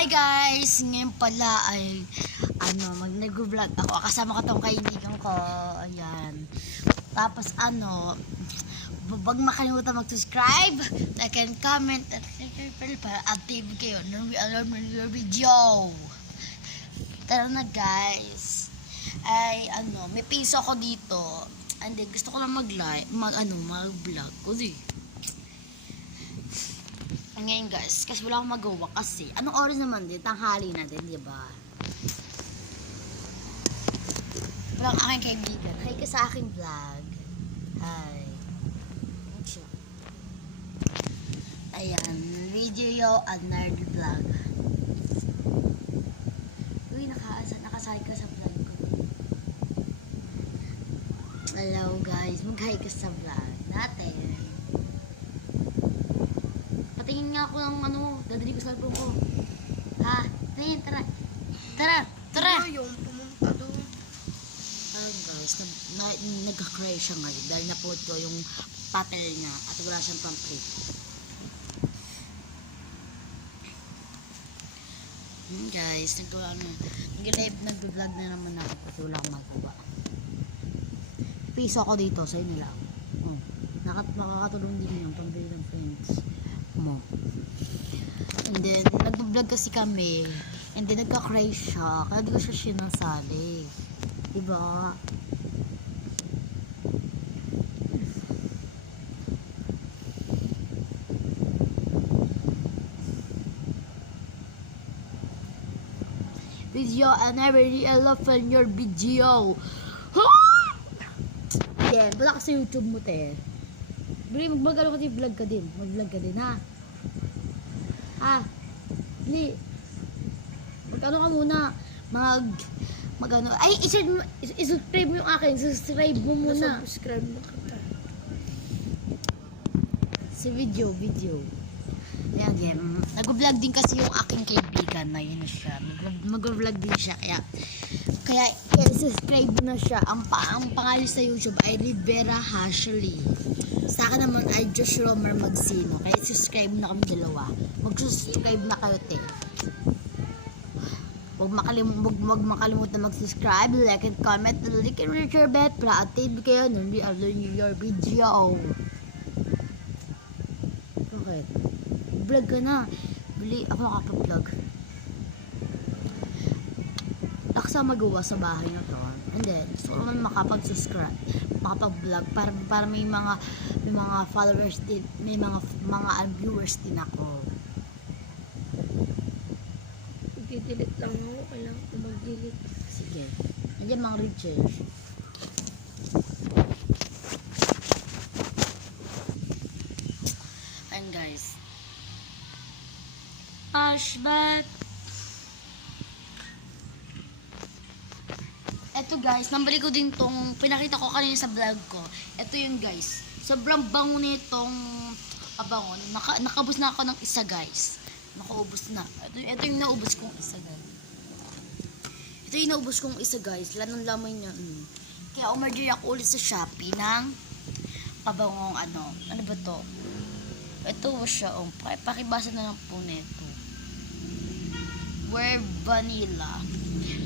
Hi guys! Ngayon pala ay nag-vlog ako. Kasama ko tong kaibigan ko. Ayan. Tapos wag makalimutan mag-subscribe, like and comment, at click bell para update kayo nung we-alarm ng your video. Tara na guys. Ay may piso ako dito. And then gusto ko lang mag-vlog. Kasi ngayon guys, kasi wala akong magawa kasi anong oras naman din, tanghali na din, diba? Walang aking kaibigan. Hi ka sa aking vlog. Hi. Ayan, video at nerd vlog. Uy, nakasali ka sa vlog ko. Hello guys, mag-hi ka sa vlog natin. Patingin nga ako ng dadali ko sa album ko. Ha? Tingin, tara. Tara! Yung pumunta doon. Ayun guys, nagka-cry siya ngayon dahil napulot ko yung papel niya at wala siyang pamphlet. Guys, nag-vlog na naman ako kasi wala akong magawa. Piso ako dito sa inyo lang. Makakatulong din yung pambili ng friends mo. And then, nag-vlog kasi kami. And then, nagka-cry siya. Kaya di ko siya sinasali. Diba? Video, and I really love your video. Yan, wala ka sa YouTube mo, te. Bri, mag-vlog ka din. Mag-vlog ka din, ha? Ha? Hindi. Mag-ano ka muna. Ay, i-subscribe mo yung akin. Subscribe mo muna. Subscribe na kita. Si video. Ayan, yan. Nag-vlog din kasi yung aking kaibigan na yun siya. Mag-vlog din siya. Kaya subscribe na siya. Ang pangalan sa YouTube ay Rivera Hashley. Sa akin naman ay Josh Romer Magsino. Kaya subscribe na kami dalawa. Mag-subscribe na kayo, te. Huwag makalimutan mag-subscribe, like and comment, like and reach your bet para update kayo nung i-upload your video. Okay. Vlog ka na. Bili ako makapag-vlog. Laksa magawa sa bahay na to. And then, gusto ko naman makapag-subscribe, makapag-vlog para may mga followers din, may mga viewers din ako. Mag-delete lang ako. Kailangan ko mag-delete. Sige. Nandiyan mga reaches. Ayan guys. Ashbat. Eto guys, nambalik ko din tong pinakita ko kanina sa vlog ko. Eto yun guys. Sobrang bango nitong abangon. Nakabos na ako ng isa guys. Nakaubos na. Ito yung naubos kong isa guys. Ito yung naubos kong isa guys. Lanong lamay niya. Kaya umarger ako ulit sa Shopee ng pabangong ano ba to? Ito siya. Pakibasa na lang po nito. Where vanilla.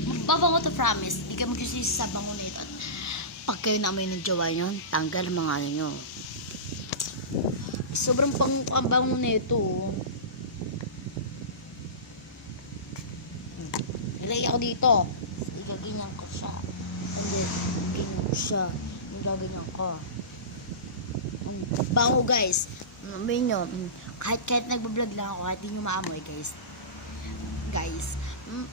Magbabango to, promise. Hindi ka magsisisi sa bango nito. At pag kayo naamoy ng jowa nyo, tanggal ang mga ano nyo. Sobrang bango nito. Nilagay ako dito. Igaganyan ko siya. And then, ganyan ko siya. Igaganyan ko. Bango guys. Amoy nyo. Kahit nagbablog lang ako, kahit di nyo maamoy guys.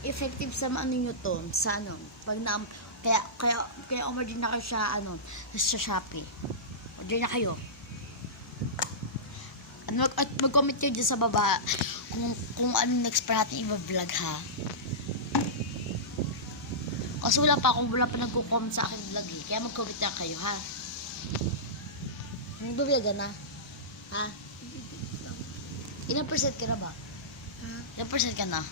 Effective sa ano nyo to. Sa pag kaya umorder na kayo sa sa Shopee. Order na kayo. At mag-comment kayo dyan sa baba kung ano next pa natin i-vlog, ha. Kasi wala pa nagko-comment sa aking vlog eh. Kaya mag-comment na kayo, ha. Nag-vlog ka na? Ha? Ilang percent ka na ba? Ha? Ilang percent ka na?